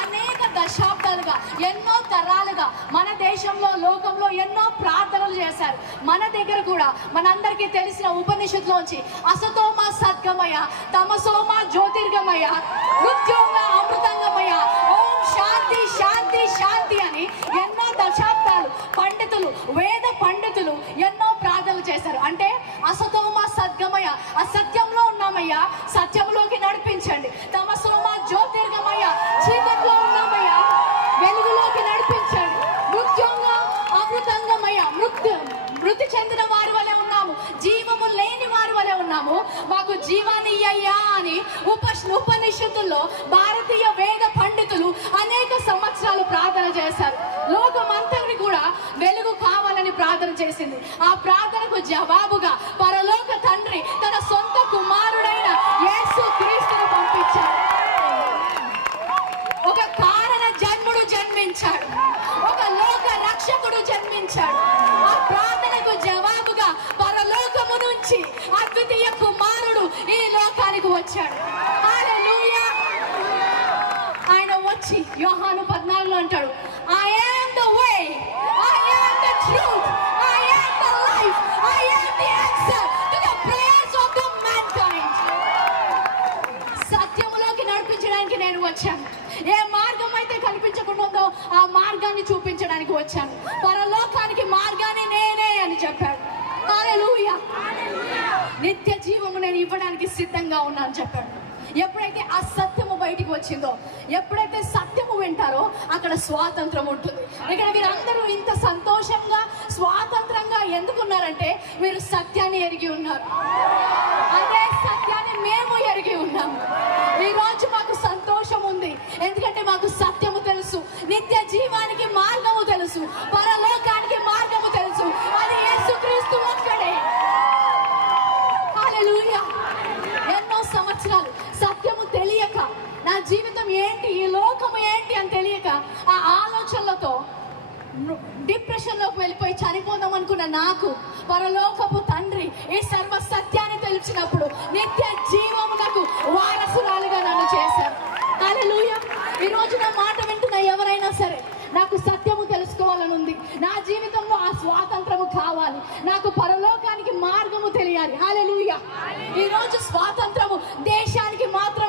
అనేక దశాబ్దాలుగా, ఎన్నో తరాలుగా మన దేశంలో, లోకంలో ఎన్నో ప్రార్థనలు చేశారు. మన దగ్గర కూడా మనందరికీ తెలిసిన ఉపనిషత్తులోంచి అసతోమ సద్గమయ, తమసోమ జ్యోతిర్గమయ, మృత్యోంగ అమృతంగమయ, ఓం శాంతి శాంతి శాంతి అని ఎన్నో దశాబ్దాలు పండితులు, వేద పండితులు ఎన్నో ప్రార్థనలు చేశారు. అంటే అసతోమ సద్గమయ, అసత్యంలో ఉన్నామయ్యా, సత్యంలోకి నడిపించండి. తమసోమ జ్యోతిర్గమయ, చీకట్లో ఉన్నామయ్యా, వెలుగులోకి నడిపించండి. మృత్యోంగ అమృతంగమయ, మృతి చెందిన వారి వలె ఉన్నాము, జీవము లేని వారి వలె ఉన్నాము, మాకు జీవాన్ని ఇయ్యయ్యా అని ఉపనిషత్తుల్లో భారతీయ వేద పండితులు అనేక సంవత్సరాలు ప్రార్థన చేశారు. లోకమంతటిని కూడా వెలుగు కావాలని ప్రార్థన చేసింది. ఆ ప్రార్థనకు జవాబుగా పరలోక తండ్రి తన సొంత కుమారుడైన యేసు క్రీస్తును పంపించాడు. ఒక కారణ జన్ముడు జన్మించాడు, ఒక లోక రక్షకుడు జన్మించాడు. ఆ ప్రార్థనకు జవాబుగా పరలోకము నుంచి అద్వితీయ కుమారుడు ఈ లోకానికి వచ్చాడు. హల్లెలూయా. ఆయన వచ్చి యోహాను 14లో అంటాడు, I am the way, I am the truth, I am the life, I am the answer to the prayers of the mankind. సత్యములోకి నడిపించడానికి నేను వచ్చాను. ఏ మార్గం అయితే కనిపించకుండా ఉందో ఆ మార్గాన్ని చూపించడానికి వచ్చాను. పరలోకానికి మార్గాన్ని నేనే అని చెప్పాడు. హల్లెలూయా. నిత్య జీవము నేను ఇవ్వడానికి సిద్ధంగా ఉన్నాను చెప్పాడు. ఎప్పుడైతే ఆ సత్యము బయటికి వచ్చిందో, ఎప్పుడైతే సత్యము వింటారో అక్కడ స్వాతంత్రం ఉంటుంది. ఇక్కడ వీరందరూ ఇంత సంతోషంగా, స్వాతంత్రంగా ఎందుకున్నారంటే వీరు సత్యాన్ని ఎరిగి ఉన్నారు. అదే సత్యాన్ని మేము ఎరిగి ఉన్నాము. ఈరోజు మాకు సంతోషం ఉంది, ఎందుకంటే మాకు సత్యము తెలుసు, నిత్య జీవానికి మార్గము తెలుసు, పరలోకానికి మార్గము తెలుసు. అది యేసుక్రీస్తు ఒక్కడే. హల్లెలూయా. ఎన్నో సంవత్సరాలు సత్యము తెలియక, నా జీవితం ఏంటి, ఈ లోకము ఏంటి అని తెలియక ఆ ఆలోచనలతో డిప్రెషన్లోకి వెళ్ళిపోయి చనిపోదాం అనుకున్న నాకు పరలోకపు తండ్రి ఈ సర్వ సత్యాన్ని తెలిసినప్పుడు నిత్య జీవమునకు వారసురాలుగా నన్ను చేశారు. హల్లెలూయా. ఈరోజు నా మాట వింటున్న ఎవరైనా సరే, నాకు సత్యము తెలుసుకోవాలని ఉంది, నా జీవితంలో ఆ స్వాతంత్రము కావాలి, నాకు పరలోకానికి మార్గము తెలియాలి. హల్లెలూయా. ఈరోజు స్వాతంత్రము దేశానికి మాత్రం